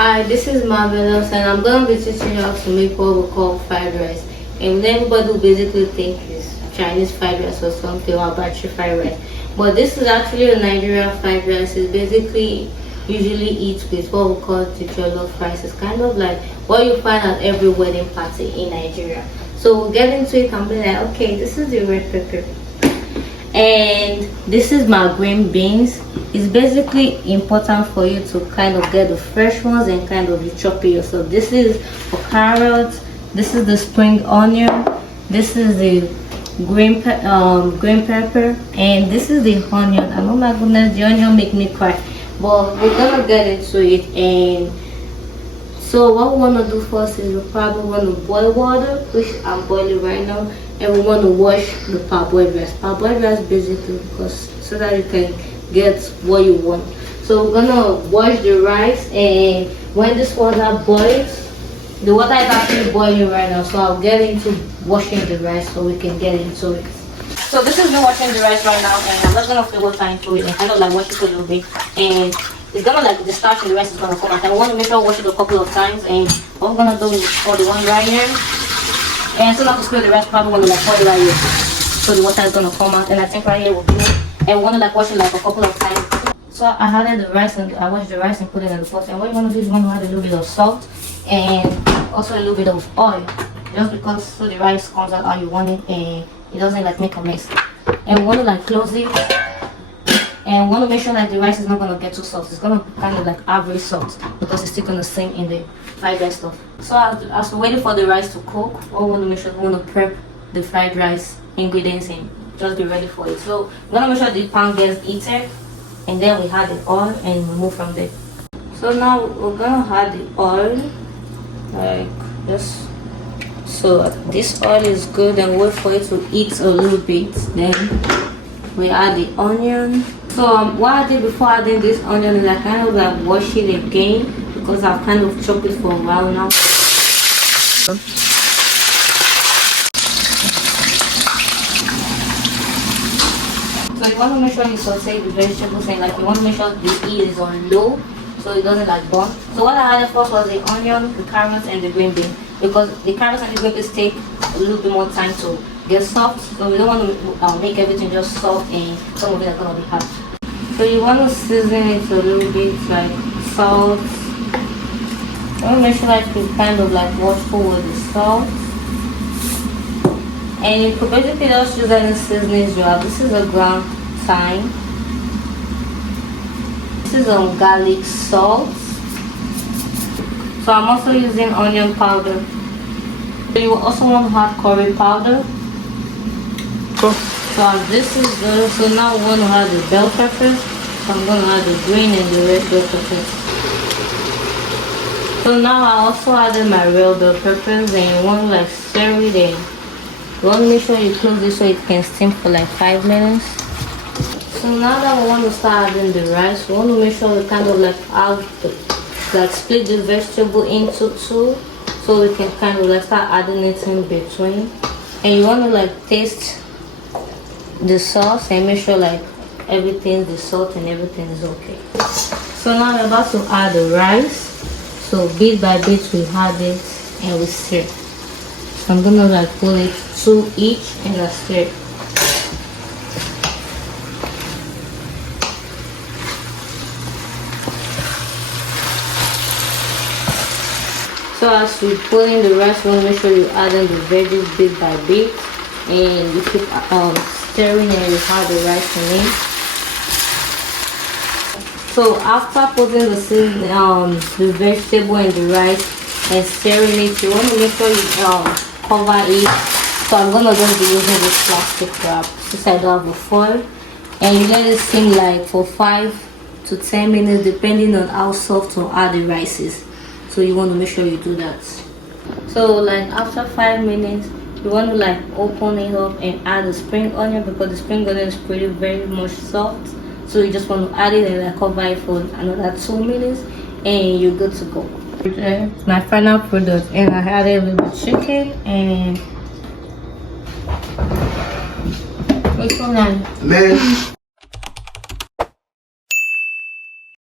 Hi, this is Marvelous, and I'm gonna be teaching you how to make what we call fried rice. And everybody will basically think it's Chinese fried rice or something, or Abachi fried rice. But this is actually a Nigerian fried rice. It's basically usually eat with what we call the jollof rice. It's kind of like what you find at every wedding party in Nigeria. So we'll get into it and be like, okay, this is the red pepper. And this is my green beans. It's basically important for you to kind of get the fresh ones and kind of you chop it yourself. This is for carrots. This is the spring onion. This is the green pepper, and this is the onion. And oh my goodness, the onion make me cry. But we're gonna get into it. And so what we want to do first is we probably want to boil water, which I'm boiling right now, and we want to wash the parboiled rice. Parboiled rice basically because so that you can get what you want. So we're gonna wash the rice, and when this water boils, the water is actually boiling right now. So I'll get into washing the rice so we can get into it. So this is me washing the rice right now, and I'm just gonna fill water into it and kind of like wash it a little bit, and it's gonna like the starch in the rice is gonna come out. And we want to make sure we wash it a couple of times. And what we're gonna do is pour the one right here, and so not to spill the rice, probably want to like pour it right here, so the water is gonna come out. And I think right here will be it. And we want to like wash it like a couple of times. So I added the rice and I washed the rice and put it in the pot. And what you want to do is you want to add a little bit of salt and also a little bit of oil, just because so the rice comes out how you want it and it doesn't like make a mess. And we want to like close it. And we want to make sure that the rice is not going to get too soft. It's going to kind of like average soft because it's still going to sink in the fried rice stuff. So as we're waiting for the rice to cook, what we want to make sure we want to prep the fried rice ingredients in. Just be ready for it. So we're going to make sure the pan gets heated, and then we add the oil and we move from there. So now we're going to add the oil like this. So this oil is good, and wait for it to heat a little bit. Then we add the onion. So what I did before adding this onion is I kind of like wash it again because I've kind of chopped it for a while now. So you want to make sure you saute the vegetables, and like you want to make sure the heat is on low so it doesn't like burn. So what I added first was the onion, the carrots, and the green bean, because the carrots and the green beans take a little bit more time to get soft. So we don't want to make everything just soft and some of it is going to be hard. So you want to season it a little bit, like salt. You want to make sure that you kind of like watchful with the salt. And you could basically just use any seasonings you have. This is a ground thyme. This is garlic salt. So I'm also using onion powder. So you also want to add curry powder. So this is good. So now we want to add the bell peppers. So I'm going to add the green and the red bell peppers. So now I also added my real bell peppers, and you want to like stir it in. You want to make sure you close it so it can steam for like 5 minutes. So now that we want to start adding the rice, we want to make sure we kind of like split the vegetable into two, so we can kind of like start adding it in between. And you want to like taste the sauce and make sure like everything, the salt and everything is okay. So now we're about to add the rice. So bit by bit we add it and we stir. So I'm gonna like put it 2 each and I stir. So as we put in the rice, you want to make sure you add in the veggies bit by bit, and you keep stirring and you add the rice in it. So after putting the vegetable and the rice and stirring it, you want to make sure you cover it. So I'm gonna just be using this plastic wrap since I don't have a foil, and you let it steam like for 5 to 10 minutes depending on how soft or hard the rice is. So you want to make sure you do that. So like after 5 minutes, you want to like open it up and add the spring onion, because the spring onion is pretty very much soft. So you just want to add it and like cover it for another 2 minutes, and you're good to go. It's my final product, and I added a little bit chicken and what's going on? Man.